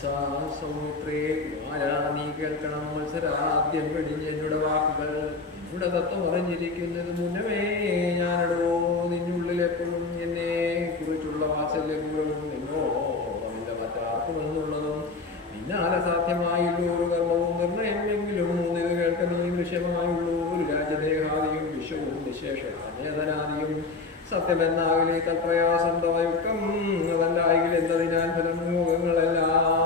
സൗമിത്രേ കുമാരാ നീ കേൾക്കണം മത്സരാദ്യം വെടിഞ്ഞ് എന്നോട് വാക്കുകൾ. ഇവിടെ തത്വം അറിഞ്ഞിരിക്കുന്നത് മുന്നമേ ഞാനടോ നിന്നുള്ളിൽ എപ്പോഴും എന്നെ കുറിച്ചുള്ള വാത്സല്യങ്ങളും നിന്നോ മറ്റാർക്കും എന്നുള്ളതും പിന്നാലെ സാധ്യമായുള്ള ഒരു കർമ്മവും നിർണയമെങ്കിലും ഇത് കേൾക്ക നീ ദൃശ്യമായുള്ള ഒരു രാജ്യദേഹാദിയും വിശ്വവും വിശേഷ അനേതനാദിയും സത്യമെന്നാകിലെ തൽപ്രയാസം തവയുക്കം അതല്ല ഫലം എന്നതിനാൽ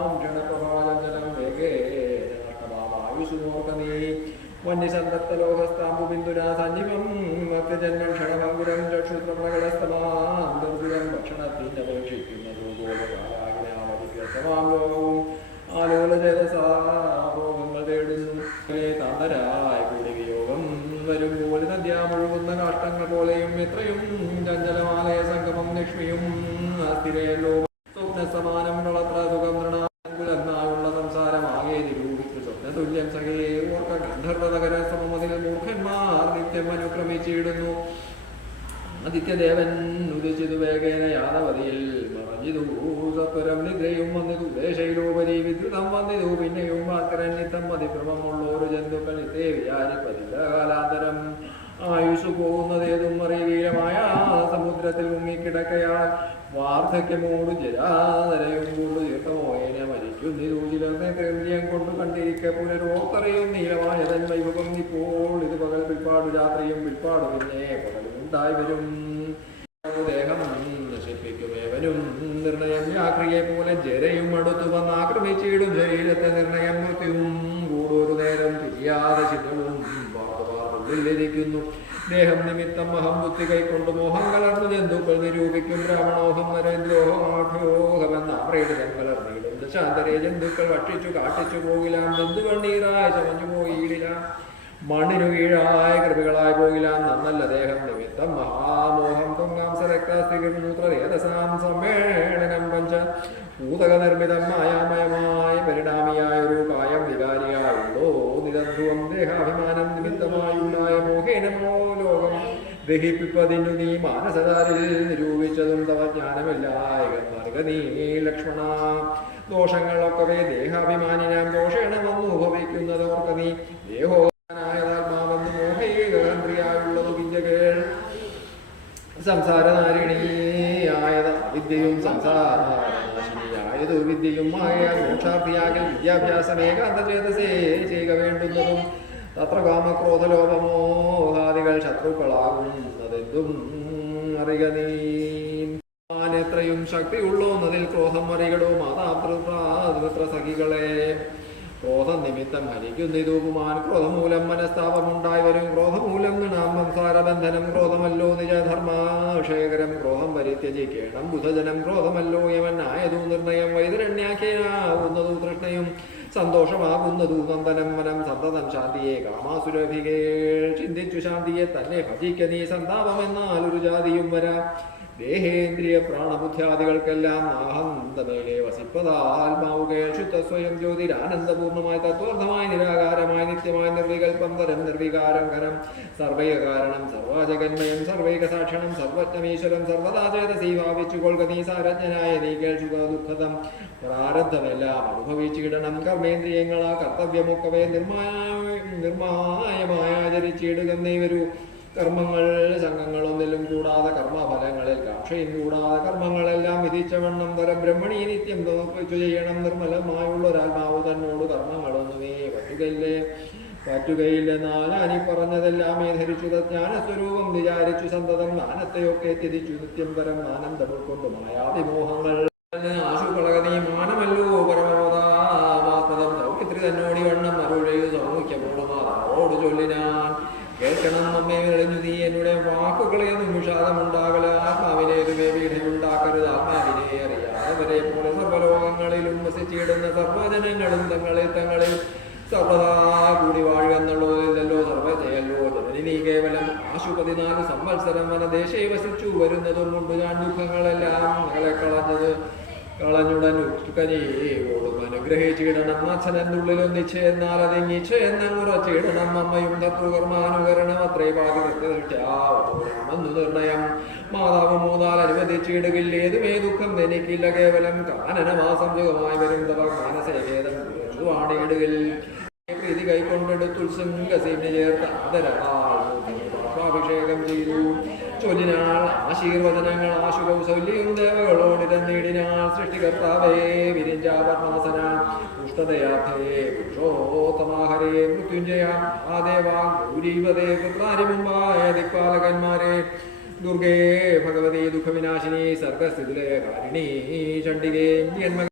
നദ്യാമൊഴുകുന്ന കാഷ്ടങ്ങൾ പോലെയും എത്രയും ചഞ്ചലമാലയ സംഗമം ലക്ഷ്മിയും അസ്ഥിരയല്ലോ ഗന്ധർവനഗര സമമതിൽ മൂർഖന്മാർ നിത്യം അനുക്രമിച്ചിടുന്നു ആദിത്യദേവൻ ഉദിച്ചതു വേഗേന യാദവതിയിൽ മറഞ്ഞിതു. സത്വരം നിദ്രയും വന്നിതു. ദേശയിലോപരി വിദ്യുതം വന്നിതു. പിന്നെയും ഭാസ്കരൻ നിത്തം അതിക്രമമുള്ളോരു ജന്തുക്കൾ ഇതേ വിചാരിപ്പതില്ല. കാലാന്തരം ആയുസ് പോകുന്നതേതും അറിവീരമായ മുങ്ങിക്കിടക്കയാൽ വാർദ്ധക്യമോട് ജരാതരയും കൊണ്ട് തീർത്ഥമോയന മരിക്കുന്നിതു ചിലർന്നെ തേന്ദ്രിയം കൊണ്ട് കണ്ടിരിക്ക പുനരോത്തറിയും നീലമായ തൻ വൈഭവം ഇപ്പോൾ ഇത് പകൽ പിൽപ്പാട് രാത്രിയും പിൽപ്പാട് പിന്നെ പകലുണ്ടായി വരും. ദേഹം പോലെ ജരയും അടുത്തു വന്ന് ആക്രമിച്ചിടും. ശരീരത്തെ നിർണയം മൃത്യുവും കൂടൊരു നേരം തിരിയാതെ ദേഹം നിമിത്തം അഹം ബുദ്ധി കൈക്കൊണ്ട് മോഹം കലർന്നു ജന്തുക്കൾ നിരൂപിക്കും ബ്രാഹ്മണോഹം നരേന്ദ്രോഹമാഠോഹമെന്ന ആറേടുതൻ കലർന്നിടും ദശാന്തരെ ജന്തുക്കൾ ഭക്ഷിച്ചു കാട്ടിച്ചു പോകിലാം. ജന്തു നീരായ ചമഞ്ഞു പോയിടില്ല മണ്ണിനു കീഴായ കൃപികളായി പോകിലാം. നന്നല്ല ദേഹം നിമിത്തം മഹാമോഹം. പൊങ്ങാം സരക്കാസ്തികമൂത്രേതസാം സമ്മേളനം പഞ്ച. പൂതക നിർമ്മിതം മായാമയമായ. പരിണാമിയായ ഒരു കായം വികാരിയായുള്ളോ നിരന്ധുവം ദേഹാഭിമാനം നിമിത്തമായുണ്ടായ മോഹേനമോ ലോകം ദഹിപ്പിപ്പതിനു നീ മാനസദാരിൽ നിരൂപിച്ചതും തവ ജ്ഞാനമില്ലായക നീ ലക്ഷ്മണ. ദോഷങ്ങളൊക്കെ ദേഹാഭിമാനിനാം ദോഷേണ വന്നു. ഭവിക്കുന്നത് ഓർക്ക നീ. ദേഹോനായതാത്മാവെന്ന് മോഹേന്ദ്രിയായുള്ളത് വിദ്യകൾ. വിദ്യയും സംസാരനാശിനിയായതു വിദ്യയും മായ മോക്ഷാർത്ഥിയാകൽ വിദ്യാഭ്യാസം ഏകാന്തചേതസേ ചെയ്യുക വേണ്ടുന്നതും തത്ര കാമക്രോധലോപമോഹാദികൾ ശത്രുക്കളാകുന്നതെന്തും അറിക നീ. എത്രയും ശക്തിയുള്ളോന്നതിൽ ക്രോധം അറികടോ മാതാപിതൃ സഖികളെ. ക്രോധം നിമിത്തം ഹരിക്കുന്നിതു പുമാൻ ക്രോധമൂലം മനസ്താപമുണ്ടായി വരും ക്രോധമൂലം നാം സംസാരബന്ധനം ക്രോധമല്ലോ നിജധർമാശേഖരം ക്രോധം പരിത്യജിക്കേണം. ബുധജനം ക്രോധമല്ലോ യമനായതു നിർണയം വൈതരണ്യാഖ്യയാവുന്നതു തൃഷ്ണയും സന്തോഷമാകുന്നതു നന്ദനം വനം സന്തതം ശാന്തിയെ കാമാസുരഭികേ ചിന്തിച്ചു ശാന്തിയെ തന്നെ ഭജിക്ക നീ സന്താപമെന്നാൽ ഒരു ജാതിയും വരാ. ദേഹേന്ദ്രിയ പ്രാണബുദ്ധ്യാദികൾക്കെല്ലാം ആഹന്തമേലെ വസിപ്പതാത്മാവ് കേൾഷുത്ത സ്വയം ജ്യോതിരാനന്ദപൂർണമായ തത്വാർത്ഥമായ നിരാകാരമായ നിത്യമായ നിർവികൽപ്പം തരം നിർവികാരം കരം. സർവൈകാരണം സർവൈക സാക്ഷണം സർവജ്ഞമീശ്വരം സർവദാ ചേതസീ ഭാവിച്ചു നീ സാരജ്ഞനായ നീ കേൾക്കുക ദുഃഖതം. പ്രാരബ്ധമെല്ലാം അനുഭവിച്ചിടണം. കർമ്മേന്ദ്രിയങ്ങളാ കർത്തവ്യമൊക്കവേ നിർമായ നിർമായമായ ആചരിച്ചിടുക നീ വരൂ. കർമ്മങ്ങൾ സംഘങ്ങളൊന്നിലും കൂടാതെ കർമ്മഫലങ്ങളിൽ കാക്ഷയും കൂടാതെ കർമ്മങ്ങളെല്ലാം വിധിച്ചവണ്ണം ബ്രഹ്മണി നിത്യം തോൽപ്പിച്ചു ചെയ്യണം. നിർമ്മലമായുള്ള ഒരാത്മാവ് തന്നോട് കർമ്മങ്ങളൊന്നുമേ പറ്റുകയില്ലേ? പറ്റുകയില്ലെന്നാൽ പറഞ്ഞതെല്ലാം പറഞ്ഞതെല്ലാമേ ധരിച്ചു. ജ്ഞാനസ്വരൂപം വിചാരിച്ചു. സന്തതം ജ്ഞാനത്തെയൊക്കെ തിരിച്ചു നിത്യം പരം ആനന്ദം ഉൾക്കൊണ്ട് മായാവിമോഹങ്ങൾ കേവലം ആശു പതിനാല് സംവത്സരം വനദേശേ വസിച്ചു വരുന്നതും കൊണ്ട് ഞാൻ ദുഃഖങ്ങളെല്ലാം നിങ്ങളെ കളഞ്ഞത് കളഞ്ഞുടൻ ഉത്കനീയോടും അനുഗ്രഹിച്ചിടണം അച്ഛനെന്നുള്ളിലൊന്നിച്ചെന്നാൽ അതിങ്ങിച്ചെന്നുറച്ചിടണം അമ്മയും തത്വകർമാനുകരണം അത്രേ പാകൃത്യമെന്നു നിർണയം. മാതാവ് മൂന്നാൽ അനുവദിച്ചിടുകില്ലേതുമേ ദുഃഖം എനിക്കില്ല. കേവലം കാനനമാസം സുഖമായി വരും തവ മാനസേവേദം വാണിയിടുകിൽ പ്രീതി ചേർത്ത് ആദരവാഭിഷേകം ചെയ്തു. ചൊല്ലിനാൾ ആശീർവചനങ്ങൾ ആശുകൗസല്യം ദേവകളോടിരന്നിടിനാൾ സൃഷ്ടികർത്താവേ വിരിഞ്ചാപർണാസന പുഷ്ടതയാർത്ഥേ പുരുഷോത്തമാഹരേ മൃത്യുഞ്ജയ ആദേവാ ഗൗരീവതേ പുത്രാരി മുമ്പായ ദിക്പാലകന്മാരെ ദുർഗേ ഭഗവതി ദുഃഖവിനാശിനി സർഗസ്ഥിതിലേ കാരിണീ ചണ്ഡികേ ജന്മ